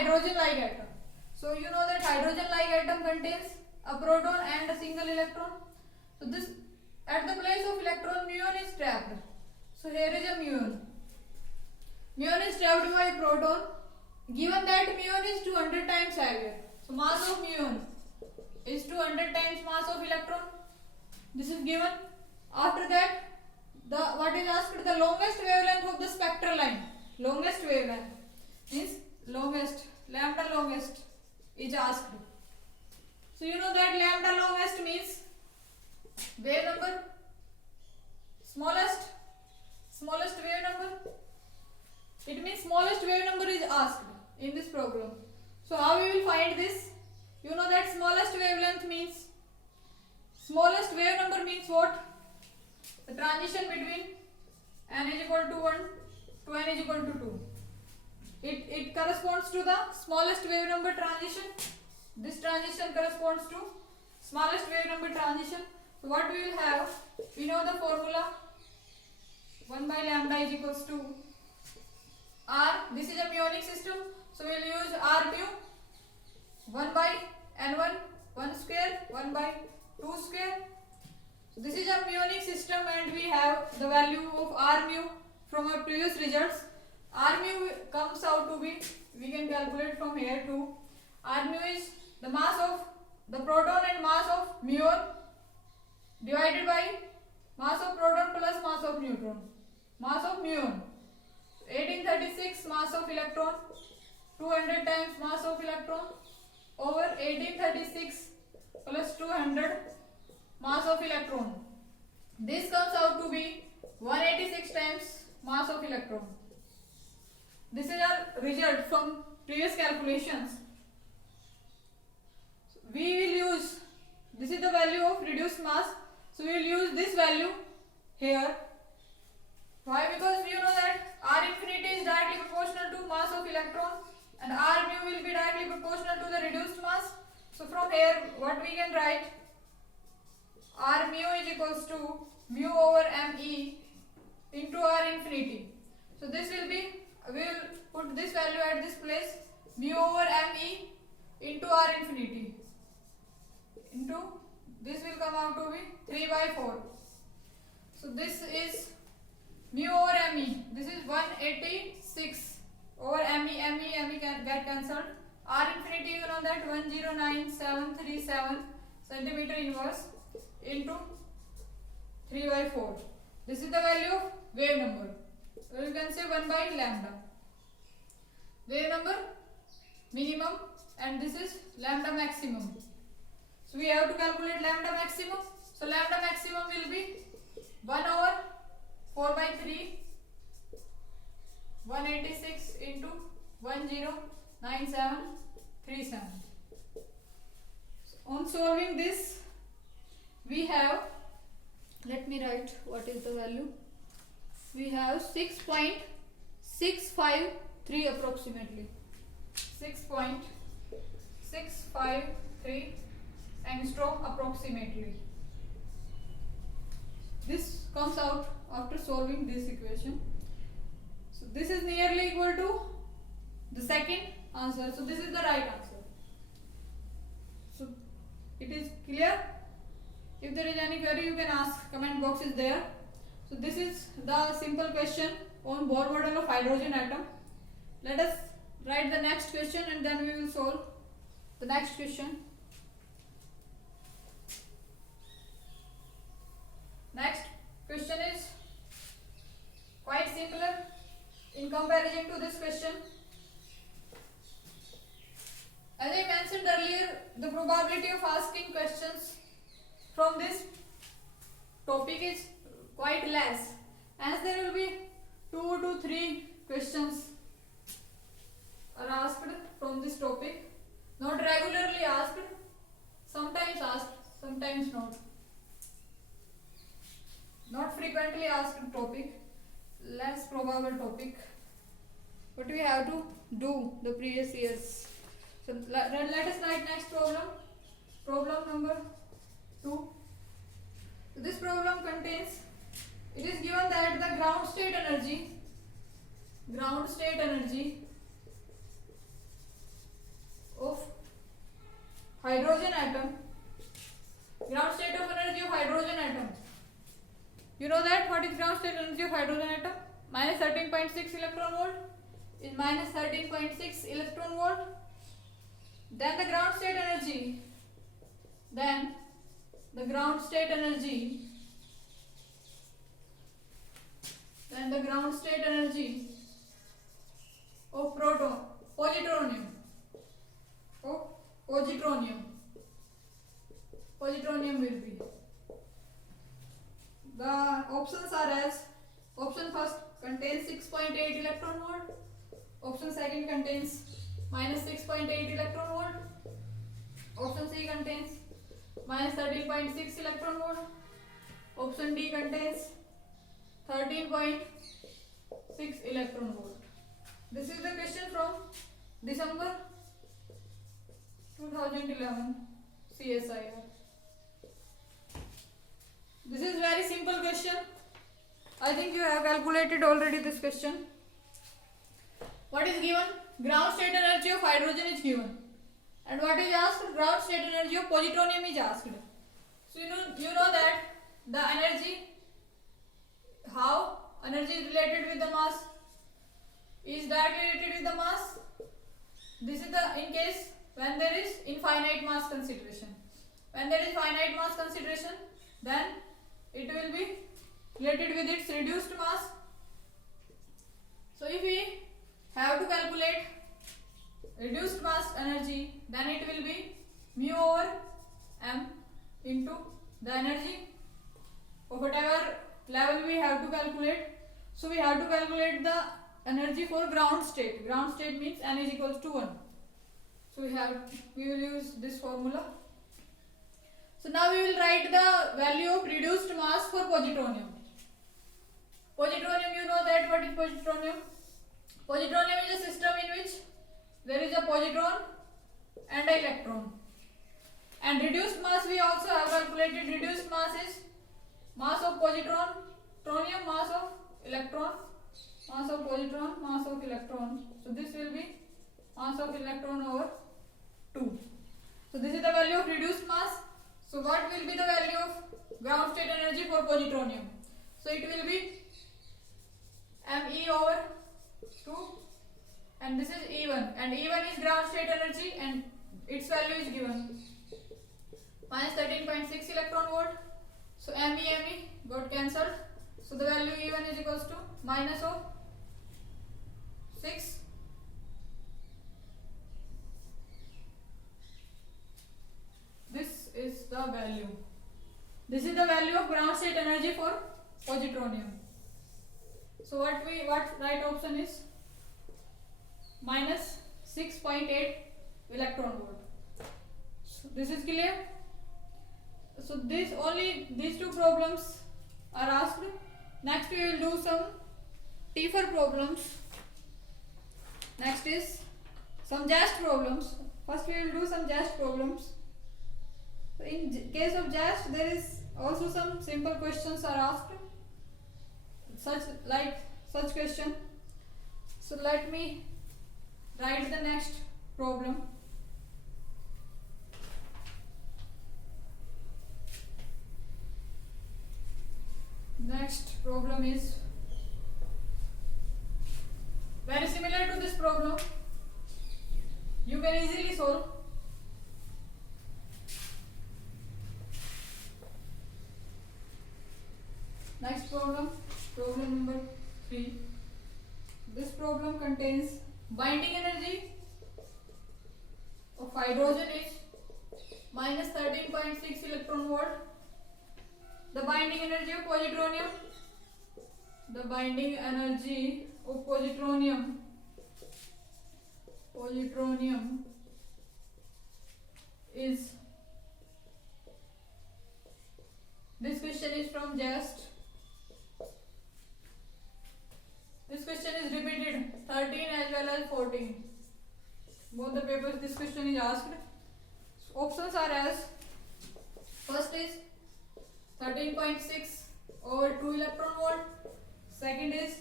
hydrogen-like atom. So you know that hydrogen-like atom contains a proton and a single electron. So this, at the place of electron, muon is trapped. So here is a muon. Muon is trapped by a proton. Given that muon is 200 times heavier, so mass of muon is 200 times mass of electron. This is given. After that, what is asked, the longest wavelength of the spectral line. Longest wavelength means longest, lambda longest is asked. So you know that lambda longest means wave number, smallest wave number. It means smallest wave number is asked in this problem. So how we will find this? You know that smallest wavelength means, smallest wave number means what? The transition between n is equal to 1 to n is equal to 2. It corresponds to the smallest wave number transition. This transition corresponds to smallest wave number transition. So what we will have, we know the formula, 1 by lambda is equals to R. This is a muonic system, so we will use R mu, 1 by n1, 1 square, 1 by 2 square. So this is a muonic system and we have the value of R mu from our previous results. R mu comes out to be, we can calculate from here too. R mu is the mass of the proton and mass of muon divided by mass of proton plus mass of neutron. Mass of muon, 1836 mass of electron, 200 times mass of electron over 1836 plus 200 mass of electron. This comes out to be 186 times mass of electron. This is our result from previous calculations. We will use, this is the value of reduced mass, so we will use this value here. Why? Because you know that R infinity is directly proportional to mass of electron and R mu will be directly proportional to the reduced mass. So from here what we can write, R mu is equals to mu over me into R infinity. So this will be, we will put this value at this place, mu over me into R infinity, into, this will come out to be 3 by 4. So this is mu over me, this is 186 over me can get cancelled. R infinity, you know that 109737 centimeter inverse into 3 by 4. This is the value of wave number. So you can say 1 by lambda. Wave number minimum and this is lambda maximum. So we have to calculate lambda maximum. So lambda maximum will be 1 over 4 by 3, 186 into 109737. On solving this, we have, let me write what is the value. We have 6.653 approximately. 6.653 angstrom approximately. This comes out after solving this equation. So this is nearly equal to the second answer. So this is the right answer. So it is clear. If there is any query, you can ask. Comment box is there. So this is the simple question on Bohr model of hydrogen atom. Let us write the next question and then we will solve the next question. Next question is quite simpler in comparison to this question. As I mentioned earlier, the probability of asking questions from this topic is quite less, as there will be 2 to 3 questions are asked from this topic, not regularly asked, sometimes asked, sometimes not. Not frequently asked topic, less probable topic. But we have to do the previous years. So let us write next problem. Problem number 2. So this problem contains, it is given that the ground state energy minus 13.6 electron volt is minus 13.6 electron volt. Then the ground state energy, of positronium will be, the options are as, option first contains 6.8 electron volt, option second contains minus 6.8 electron volt, option C contains minus 13.6 electron volt, option D contains 13.6 electron volt. This is the question from December 2011 CSIR. This is very simple question. I think you have calculated already this question. What is given? Ground state energy of hydrogen is given. And what is asked? Ground state energy of positronium is asked. So you know that the energy, how energy is related with the mass, is directly related with the mass. This is the in case when there is infinite mass consideration. When there is finite mass consideration, then it will be related with its reduced mass. So if we have to calculate reduced mass energy, then it will be mu over m into the energy of whatever level we have to calculate. So we have to calculate the energy for ground state. Ground state means n is equals to 1. So we will use this formula. So now we will write the value of reduced mass for positronium. Positronium, you know that what is positronium? Positronium is a system in which there is a positron and an electron. And reduced mass we also have calculated. Reduced mass is mass of positronium, mass of electron, mass of positron, mass of electron. So this will be mass of electron over 2. So this is the value of reduced mass. So what will be the value of ground state energy for positronium? So it will be me over 2, and this is E1, and E1 is ground state energy and its value is given minus 13.6 electron volt. So me got cancelled. So the value E1 is equals to minus of 6. This is the value. This is the value of ground state energy for positronium. So what right option is minus 6.8 electron volt. So this is clear. So these two problems are asked. Next we will do some TIFR problems. Next is some JAST problems. First we will do some JAST problems. So in case of JAST, there is also some simple questions are asked. Such question. So let me write the next problem. Next problem is very similar to this problem. You can easily solve. Next problem number 3. This problem contains binding energy of hydrogen is minus 13.6 electron volt. The binding energy of positronium is, this question is from JAST. This question is repeated 13 as well as 14. Both the papers this question is asked. So options are as, first is 13.6 over 2 electron volt. Second is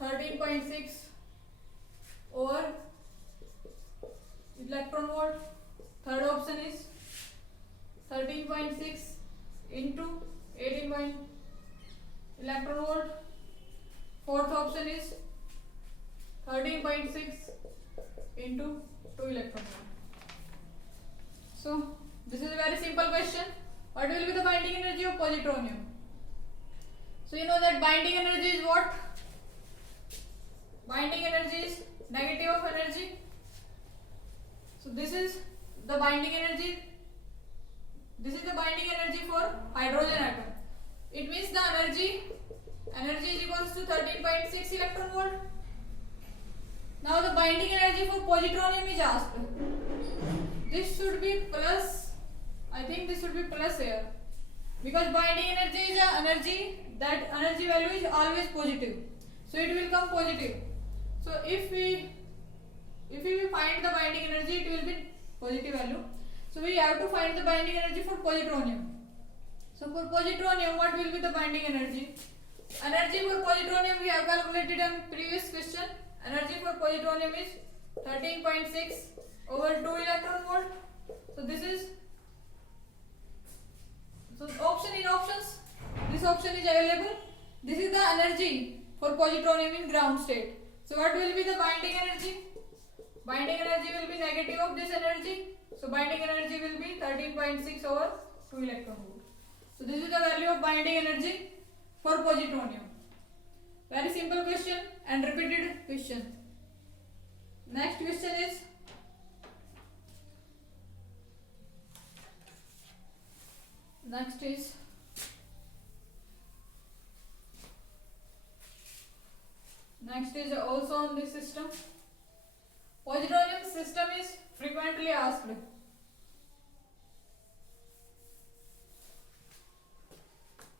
13.6 over electron volt. Third option is 13.6 into 18 electron volt. Fourth option is 13.6 into 2 electron volt. So this is a very simple question. What will be the binding energy of positronium? So you know that binding energy is what? Binding energy is negative of energy. So this is the binding energy. This is the binding energy for hydrogen atom. It means the energy is equals to 13.6 electron volt. Now the binding energy for positronium is asked. This should be plus. I think this should be plus here, because binding energy is a energy, that energy value is always positive, so it will come positive. So if we find the binding energy, it will be positive value. So we have to find the binding energy for positronium. So for positronium, what will be the binding energy? Energy for positronium we have calculated in previous question. Energy for positronium is 13.6 over 2 electron volt. So this is, so option in options, this option is available. This is the energy for positronium in ground state. So what will be the binding energy? Binding energy will be negative of this energy. So binding energy will be 13.6 over 2 electron volt. So this is the value of binding energy for positronium. Very simple question and repeated question. Next question is, next is also on this system. Positronium system is frequently asked.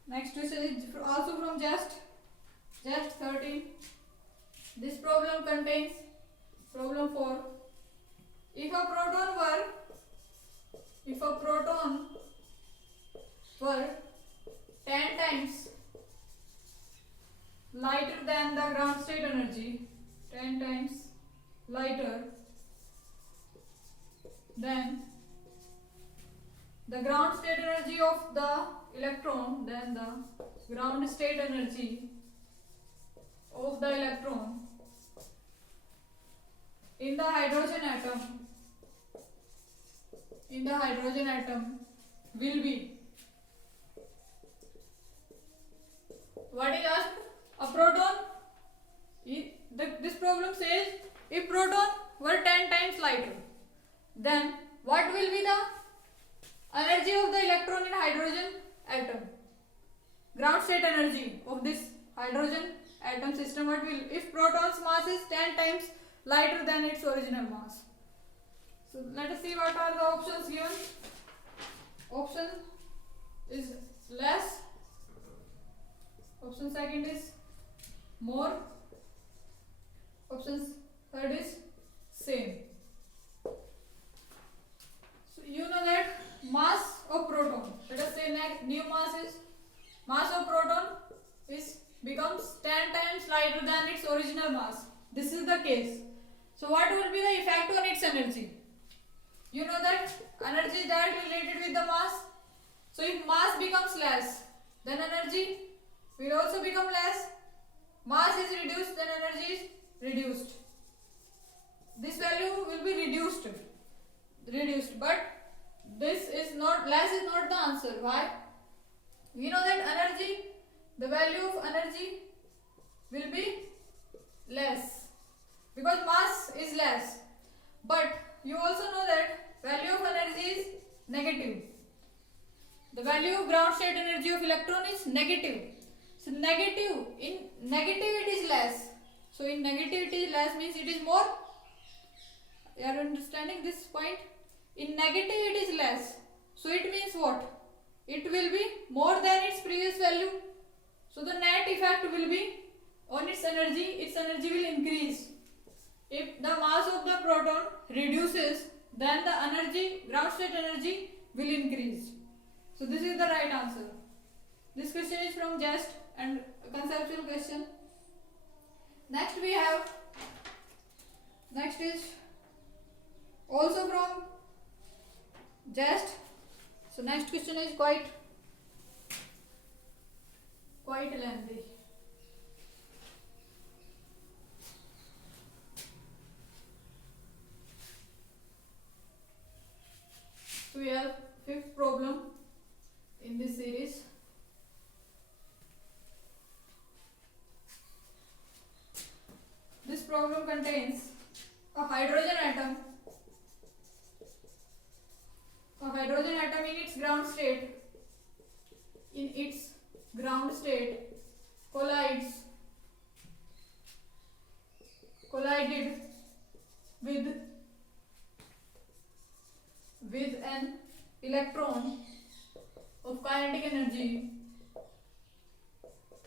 Next question is also from JAST 13. This problem contains problem 4. If a proton were 10 times lighter than the ground state energy, 10 times lighter than the ground state energy of the electron, then the ground state energy of the electron in the hydrogen atom will be, what is asked? A proton. This problem says if proton were 10 times lighter, then what will be the energy of the electron in hydrogen atom? Ground state energy of this hydrogen atom system, what will, if proton's mass is 10 times lighter than its original mass? So let us see what are the options given. Option is less. Option second is more. Option third is same. So you know that mass of proton, let us say new mass of proton becomes 10 times lighter than its original mass. This is the case. So what will be the effect on its energy? You know that energy is directly related with the mass. So if mass becomes less, then energy will also become less. Mass is reduced, then energy is reduced. This value will be reduced, but this is not, less is not the answer. Why? We know that energy, the value of energy will be less because mass is less, but you also know that value of energy is negative. The value of ground state energy of electron is negative. So negative, in negative it is less. So in negative it is less means it is more. You are understanding this point? In negative it is less. So it means what? It will be more than its previous value. So the net effect will be on its energy will increase. If the mass of the proton reduces, then the energy, ground state energy will increase. So this is the right answer. This question is from JAST and a conceptual question. Next is also from JAST. So next question is quite lengthy. hydrogen atom, a hydrogen atom in its ground state collided with an electron of kinetic energy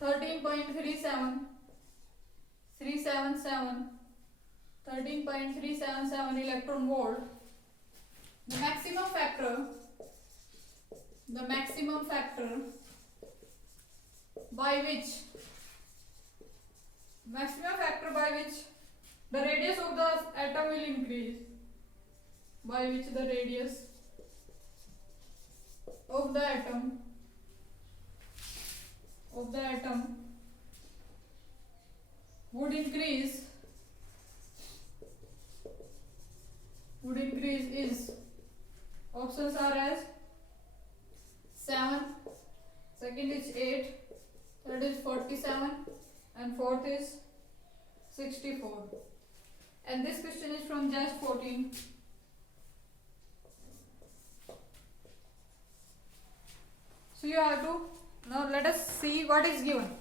13.377 electron volt. The maximum factor by which the radius of the atom will increase, by which the radius of the atom would increase is, options are as 7, second is 8, third is 47, and fourth is 64. And this question is from just 14. So you have to, now let us see what is given.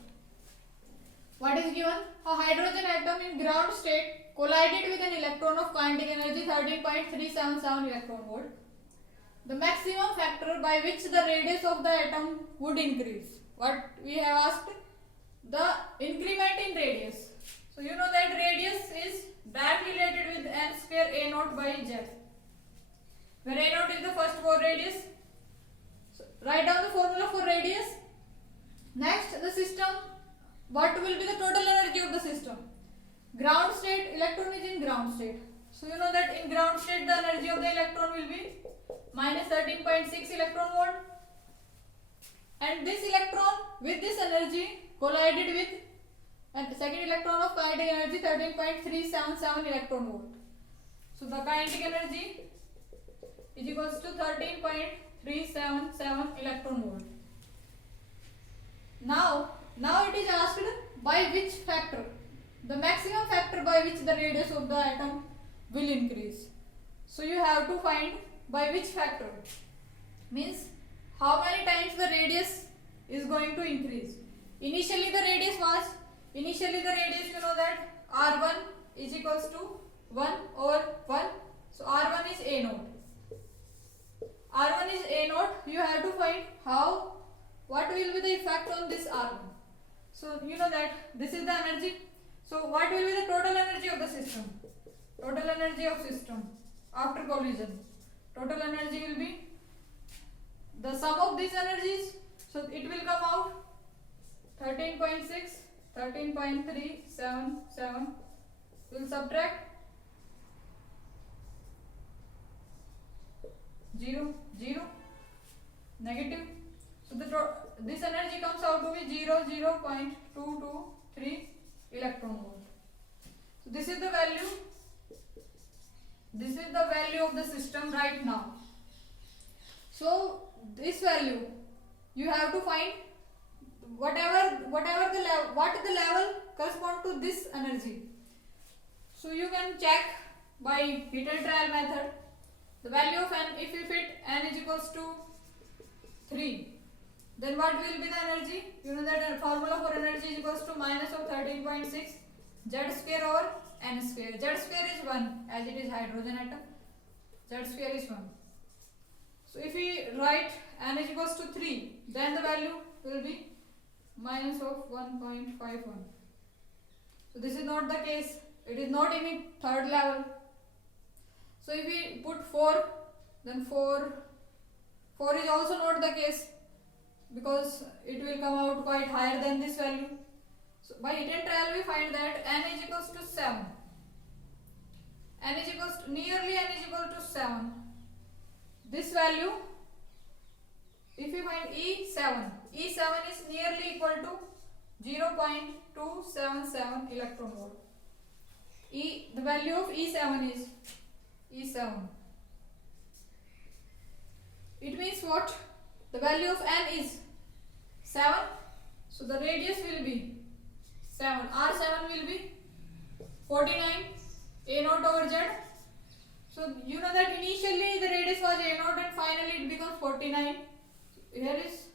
What is given? A hydrogen atom in ground state collided with an electron of kinetic energy 13.377 electron volt. The maximum factor by which the radius of the atom would increase. What we have asked? The increment in radius. So you know that radius is directly related with n square a naught by z, where a naught is the first 4 radius. So write down the formula for radius. Next, the system. What will be the total energy of the system? Ground state, electron is in ground state. So you know that in ground state the energy of the electron will be minus 13.6 electron volt. And this electron with this energy collided with and second electron of kinetic energy 13.377 electron volt. So the kinetic energy is equals to 13.377 electron volt. Now it is asked by which factor, the maximum factor by which the radius of the atom will increase. So you have to find by which factor, means how many times the radius is going to increase. Initially the radius you know that R1 is equals to 1 over 1. So R1 is A naught. R1 is A naught. You have to find what will be the effect on this R1. So you know that this is the energy. So what will be the total energy of the system? Total energy of system after collision. Total energy will be the sum of these energies. So it will come out 13.377. We'll subtract 0, 0, negative. So this energy comes out to be 0.223 electron volt. So this is the value of the system right now. So this value you have to find what the level correspond to this energy. So you can check by hit and trial method the value of n. If you fit n is equals to 3, then what will be the energy? You know that the formula for energy is equals to minus of 13.6 z square over n square. Z square is 1 as it is hydrogen atom. Z square is 1. So if we write n is equals to 3, then the value will be minus of 1.51. So this is not the case. It is not in third level. So if we put 4, then 4 is also not the case, because it will come out quite higher than this value. So by hit and trial we find that n is equals to 7. Nearly n is equal to 7. This value, if we find E7 is nearly equal to 0.277 electron volt. The value of E7 is E7. It means what? The value of n is 7. So the radius will be 7. R7 will be 49 A naught over Z. So you know that initially the radius was a0 and finally it becomes 49. Here is,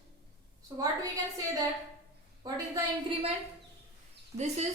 so what we can say that, what is the increment? This is